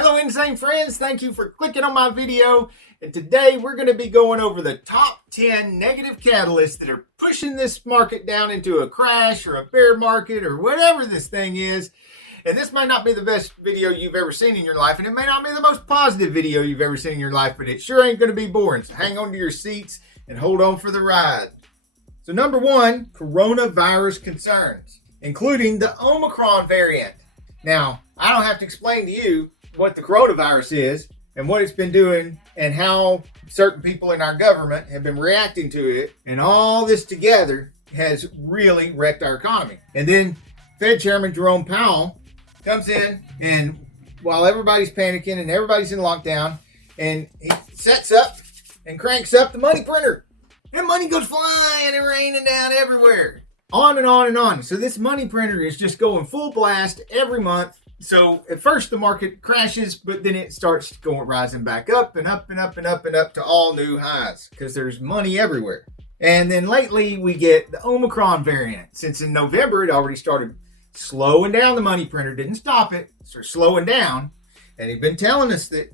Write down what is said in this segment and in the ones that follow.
Hello, Insane Friends. Thank you for clicking on my video. And today we're going to be going over the top 10 negative catalysts that are pushing this market down into a crash or a bear market or whatever this thing is. And this might not be the best video you've ever seen in your life, and it may not be the most positive video you've ever seen in your life, but it sure ain't going to be boring. So hang on to your seats and hold on for the ride. So number one, coronavirus concerns, including the Omicron variant. Now, I don't have to explain to you what the coronavirus is and what it's been doing and how certain people in our government have been reacting to it. And all this together has really wrecked our economy. And then Fed Chairman Jerome Powell comes in, and while everybody's panicking and everybody's in lockdown, and he sets up and cranks up the money printer. And money goes flying and raining down everywhere. On and on and on. So this money printer is just going full blast every month. So at first the market crashes, but then it starts rising back up and up and up and up and up to all new highs because there's money everywhere. And then lately we get the Omicron variant. Since in November it already started slowing down the money printer, didn't stop it, so slowing down. And he'd been telling us that,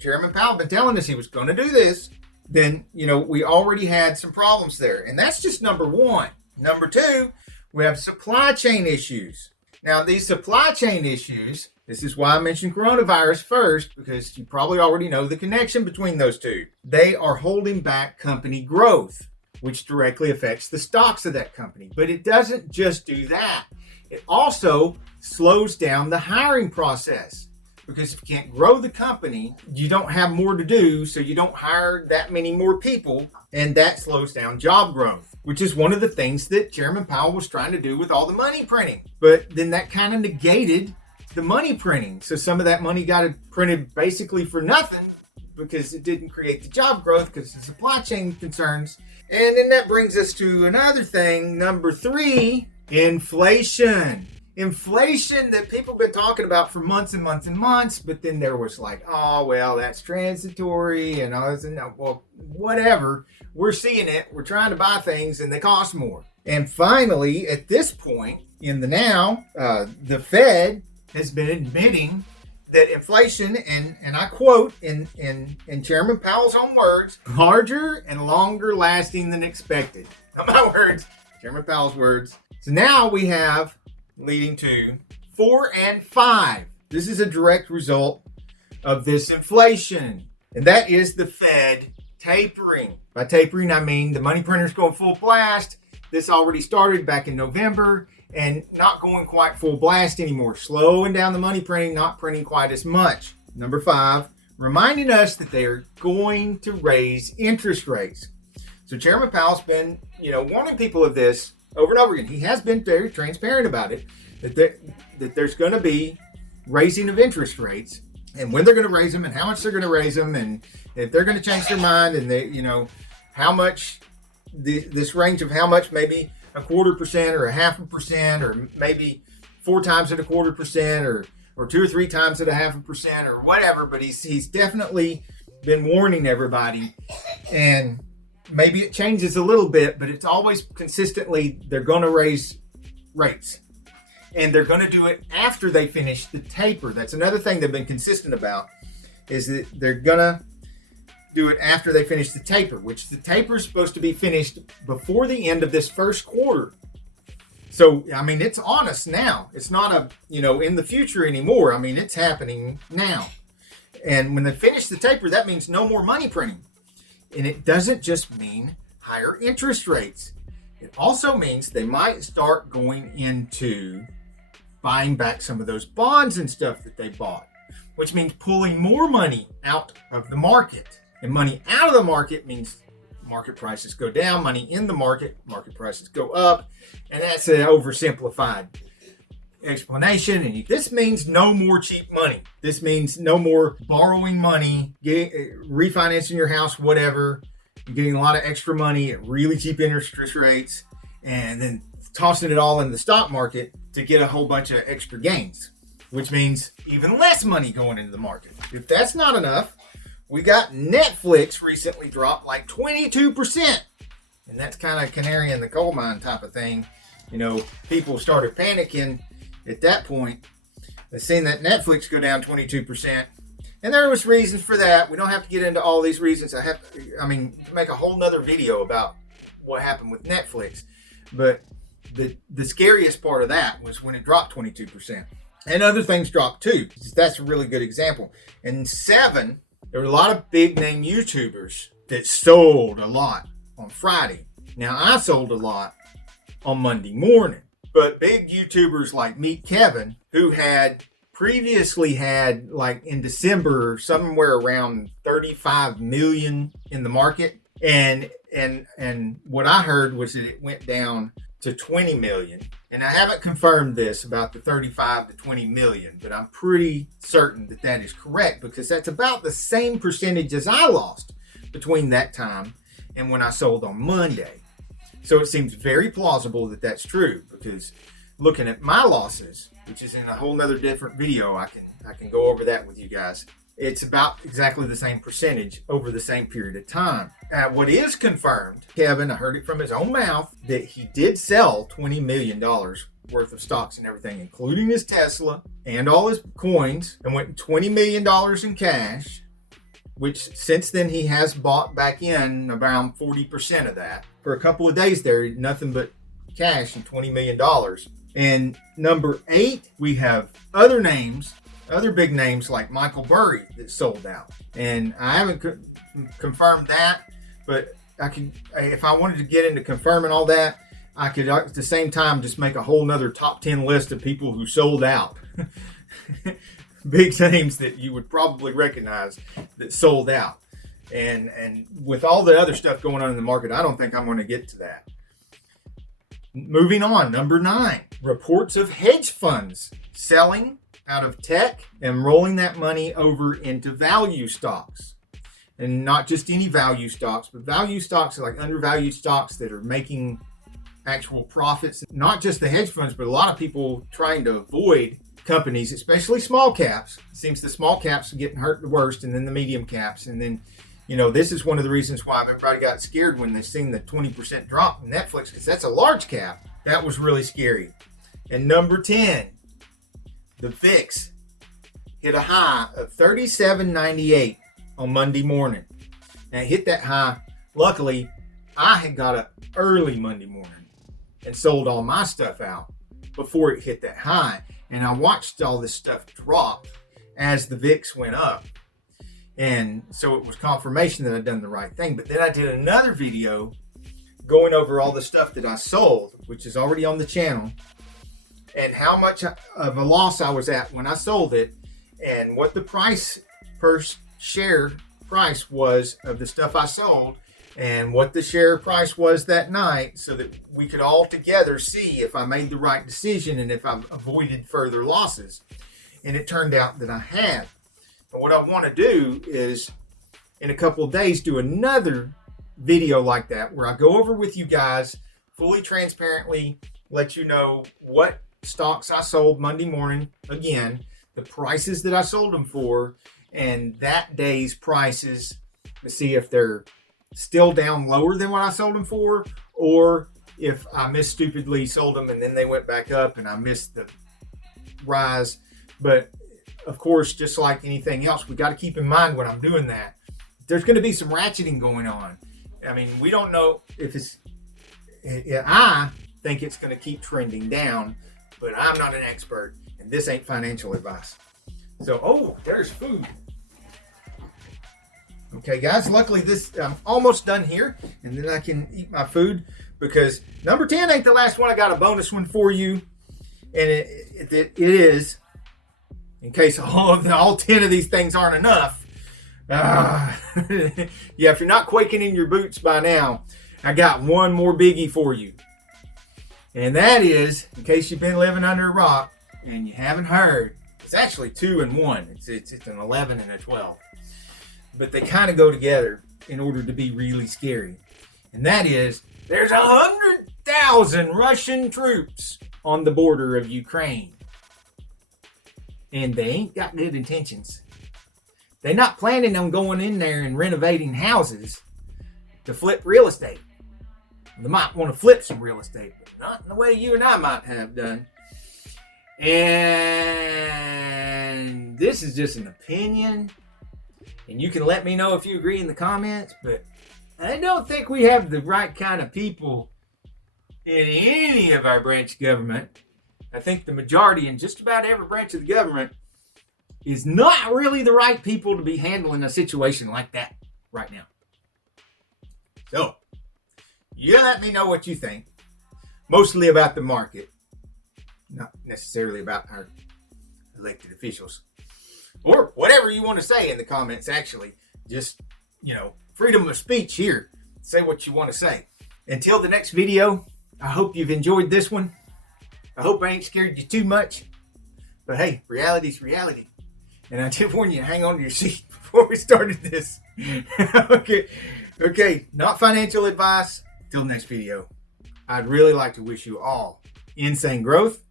Chairman Powell been telling us he was going to do this. Then, we already had some problems there. And that's just number one. Number two, we have supply chain issues. Now, these supply chain issues, this is why I mentioned coronavirus first, because you probably already know the connection between those two. They are holding back company growth, which directly affects the stocks of that company. But it doesn't just do that. It also slows down the hiring process, because if you can't grow the company, you don't have more to do, so you don't hire that many more people, and that slows down job growth, which is one of the things that Chairman Powell was trying to do with all the money printing. But then that kind of negated the money printing. So some of that money got printed basically for nothing because it didn't create the job growth because of supply chain concerns. And then that brings us to another thing, number three, inflation. Inflation that people have been talking about for months and months and months, but then there was like, oh, well, that's transitory and all this, and well, whatever. We're seeing it. We're trying to buy things and they cost more. And finally, at this point in the now, the Fed has been admitting that inflation, and I quote in Chairman Powell's own words, larger and longer lasting than expected. Not my words, Chairman Powell's words. So now we have, leading to 4 and 5. This is a direct result of this inflation, and that is the Fed tapering. By tapering, I mean the money printer's going full blast. This already started back in November and not going quite full blast anymore. Slowing down the money printing, not printing quite as much. Number 5, reminding us that they are going to raise interest rates. So Chairman Powell's been, warning people of this over and over again. He has been very transparent about it, that there's going to be raising of interest rates, and when they're going to raise them, and how much they're going to raise them, and if they're going to change their mind, and they, how much, this range of how much, maybe 0.25% or 0.5%, or maybe 4 times at 0.25%, or 2 or 3 times at 0.5%, or whatever. But he's definitely been warning everybody, and maybe it changes a little bit, but it's always consistently they're going to raise rates. And they're going to do it after they finish the taper. That's another thing they've been consistent about, is that they're going to do it after they finish the taper, which the taper is supposed to be finished before the end of this first quarter. So, it's on us now. It's not in the future anymore. It's happening now. And when they finish the taper, that means no more money printing. And it doesn't just mean higher interest rates. It also means they might start going into buying back some of those bonds and stuff that they bought, which means pulling more money out of the market. And money out of the market means market prices go down, money in the market prices go up. And that's an oversimplified explanation. And this means no more cheap money. This means no more borrowing money, refinancing your house, whatever, getting a lot of extra money at really cheap interest rates, and then tossing it all in the stock market to get a whole bunch of extra gains, which means even less money going into the market. If that's not enough, we got Netflix recently dropped like 22%. And that's kind of canary in the coal mine type of thing. People started panicking at that point I've seen that Netflix go down 22%. And there was reasons for that. We don't have to get into all these reasons. Make a whole nother video about what happened with Netflix. But the scariest part of that was when it dropped 22%. And other things dropped too. That's a really good example. And 7, there were a lot of big name YouTubers that sold a lot on Friday. Now, I sold a lot on Monday morning. But big YouTubers like Meet Kevin, who had previously had, like in December, somewhere around 35 million in the market. And what I heard was that it went down to 20 million. And I haven't confirmed this about the 35 to 20 million, but I'm pretty certain that that is correct, because that's about the same percentage as I lost between that time and when I sold on Monday. So it seems very plausible that that's true, because looking at my losses, which is in a whole nother different video, I can go over that with you guys. It's about exactly the same percentage over the same period of time. What is confirmed, Kevin, I heard it from his own mouth, that he did sell $20 million worth of stocks and everything, including his Tesla and all his coins, and went $20 million in cash, which since then he has bought back in around 40% of that. For a couple of days there, nothing but cash and $20 million. And number 8, we have other names, other big names like Micheal Burry that sold out. And I haven't confirmed that, but I can, if I wanted to get into confirming all that, I could at the same time just make a whole nother top 10 list of people who sold out. Big names that you would probably recognize that sold out. And with all the other stuff going on in the market, I don't think I'm going to get to that. Moving on, number 9, reports of hedge funds selling out of tech and rolling that money over into value stocks. And not just any value stocks, but value stocks are like undervalued stocks that are making actual profits. Not just the hedge funds, but a lot of people trying to avoid companies, especially small caps. It seems the small caps are getting hurt the worst, and then the medium caps. And then, this is one of the reasons why everybody got scared when they seen the 20% drop in Netflix, because that's a large cap. That was really scary. And number 10, the VIX hit a high of 37.98 on Monday morning. Now it hit that high. Luckily, I had got up early Monday morning and sold all my stuff out before it hit that high. And I watched all this stuff drop as the VIX went up. And so it was confirmation that I'd done the right thing. But then I did another video going over all the stuff that I sold, which is already on the channel, and how much of a loss I was at when I sold it, and what the price per share price was of the stuff I sold, and what the share price was that night, so that we could all together see if I made the right decision and if I avoided further losses. And it turned out that I had. And what I want to do is, in a couple of days, do another video like that where I go over with you guys fully transparently, let you know what stocks I sold Monday morning, again, the prices that I sold them for, and that day's prices, to see if they're still down lower than what I sold them for, or if I stupidly sold them and then they went back up and I missed the rise. But of course, just like anything else, we got to keep in mind when I'm doing that, there's going to be some ratcheting going on. I mean, we don't know if it's, I think it's going to keep trending down, but I'm not an expert, and this ain't financial advice. So, there's food. Okay, guys, luckily I'm almost done here, and then I can eat my food, because number 10 ain't the last one. I got a bonus one for you, and it is, in case all 10 of these things aren't enough. Yeah, if you're not quaking in your boots by now, I got one more biggie for you. And that is, in case you've been living under a rock and you haven't heard, it's actually 2 and 1. It's an 11 and a 12. But they kind of go together in order to be really scary. And that is, there's 100,000 Russian troops on the border of Ukraine. And they ain't got good intentions. They're not planning on going in there and renovating houses to flip real estate. They might want to flip some real estate, but not in the way you and I might have done. And And this is just an opinion. And you can let me know if you agree in the comments. But I don't think we have the right kind of people in any of our branch of government. I think the majority in just about every branch of the government is not really the right people to be handling a situation like that right now. So, you let me know what you think. Mostly about the market. Not necessarily about our elected officials. Or whatever you want to say in the comments, actually. Just, freedom of speech here. Say what you want to say. Until the next video, I hope you've enjoyed this one. I hope I ain't scared you too much. But hey, reality's reality. And I did warn you to hang on to your seat before we started this. Okay, not financial advice. Till the next video. I'd really like to wish you all insane growth.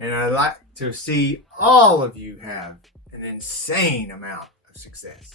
And I'd like to see all of you have an insane amount of success.